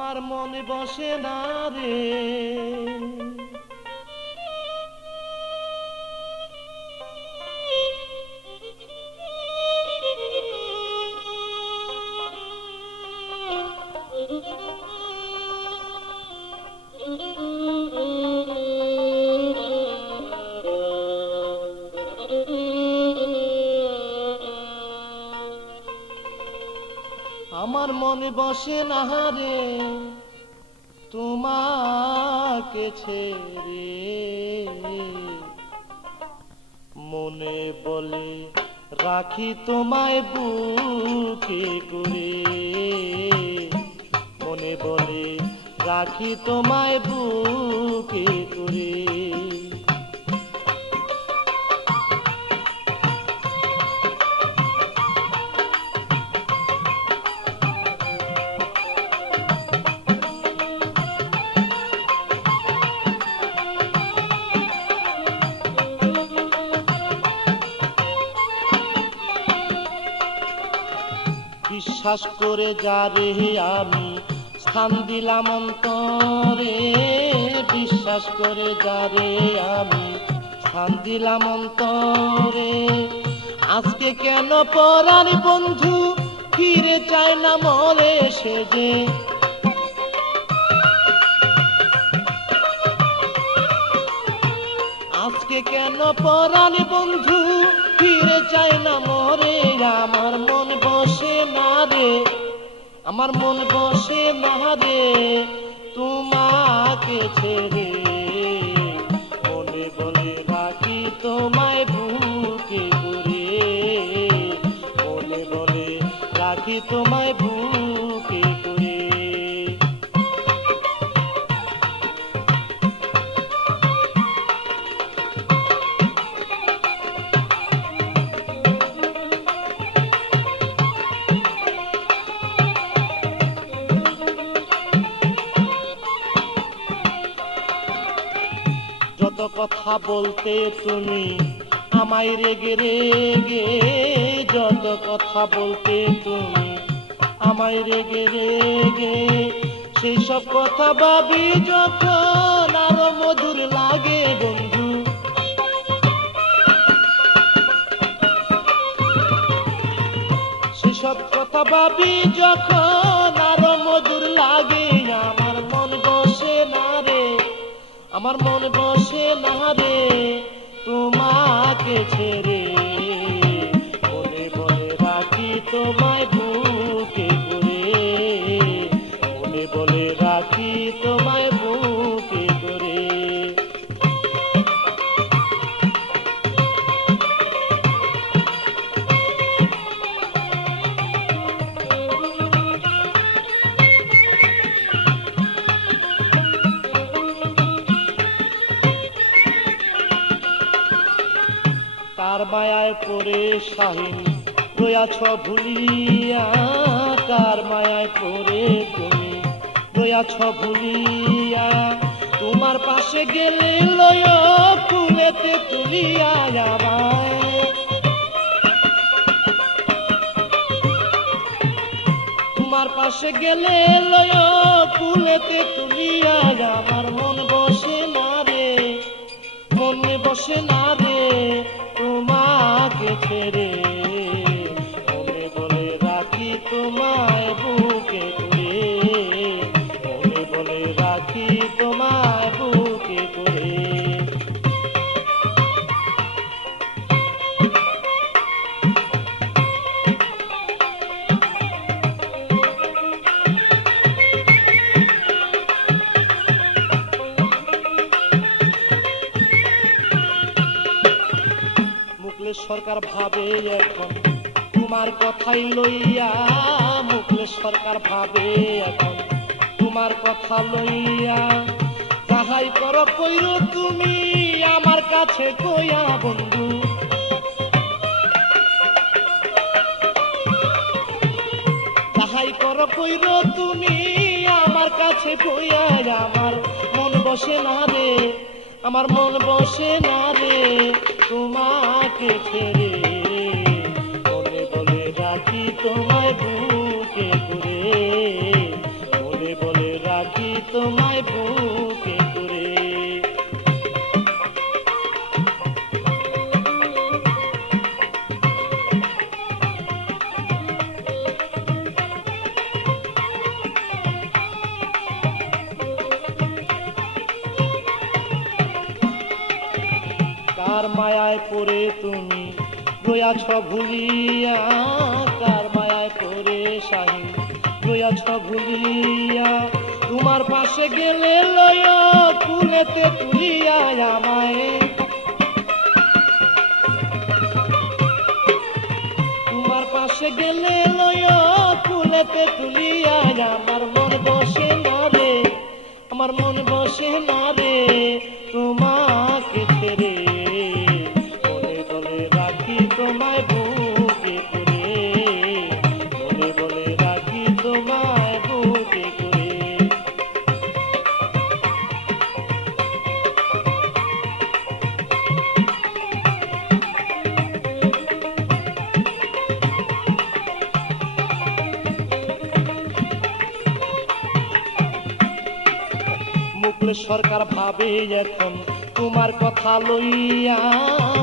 আমার মনে বসে না রে আমার মনে বসে না রে তোমাকে ছেড়ে মনে বলে রাখি তোমায় বুকে করে মনে বলে রাখি তোমায় বুকে করে বিশ্বাস করে যারে আমি স্থান দিলাম অন্তরে বিশ্বাস করে যারে আমি স্থান দিলাম অন্তরে আজকে কেন পরার বন্ধু ফিরে চায় না মরে সে যে আজকে কেন পরার বন্ধু ফিরে চায় না মরে আমার মন বসে না রে আমার মন বসে না রে তোমাকে ছেড়ে মনে বলে রাখি তোমায় বুকে করে মনে বলে রাখি তোমায় বুকে করে যত কথা বলতে তুমি আমায় রেগে রেগে যত কথা বলতে তুমি আমায় রেগে রেগে সেই সব কথা ভাবি যখন আরো মধুর লাগে বন্ধু সেই সব কথা ভাবি যখন আরো মধুর লাগে আমার মন বসে না রে আমার মন বসে না রে তোমাকে ছেড়ে মনে বলে রাখি তোমায় বুকে করে মনে বলে রাখি তোমায় বুকে করে কার মায়ায় পড়ে শাহিন রয়াছ ভুলিয়া কার মায়ায় পড়ে তুমি রয়াছ ভুলিয়া তোমার পাশে গেলে লয় ফুলেতে তুলিয়া আমায় তোমার পাশে গেলে লয় ফুলেতে তুলিয়া আমার মন বসে না রে মনে বসে না রে তোমাকে ছেড়ে মনে বলে রাখি তোমায় বুকে করে মনে বলে রাখি তোমায় বুকে করে মুকলেশ সরকার ভাবে এখন তোমার কথাই লইয়া মুকলেশ সরকার ভাবে এখন তোমার কথা লইয়া যাহাই করো কইরো তুমি আমার কাছে কইয়া বন্ধু যাহাই করো কইরো তুমি আমার কাছে কইয়া আমার মন বসে না রে আমার মন বসে না রে তোমাকে ছেড়ে মনে বলে রাখি তোমায় বুকে করে মনে বলে মায়ায় পড়ে তুমি রয়াছ ভুলিয়া, কার মায়ায় পড়ে শাহিন রয়াছ ভুলিয়া, তোমার পাশে গেলে লয় কুলেতে তুলিয়া আমায়, তোমার পাশে গেলে লয় কুলেতে তুলিয়া, আমার মন বসে না রে, আমার মন বসে না রে তোমাকে ছেড়ে, বলে বলে রাখি তোমায় বুকে করে, বলে বলে রাখি তোমায় বুকে করে। মুখলেস সরকার ভাবে এখন তোমার কথা লইয়া,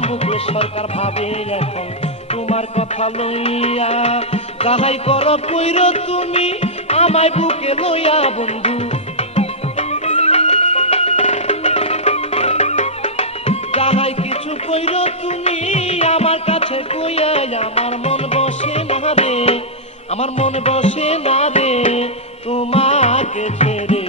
মুখলেস সরকার ভাবে এখন তোমার কথা লইয়া, যাহাই কর কইর তুমি আমায় বুকে লইয়া বন্ধু, যাহাই কিছু কইর তুমি আমার কাছে কইয়া, আমার মন বসে না রে, আমার মন বসে না রে তোমাকে ছেড়ে।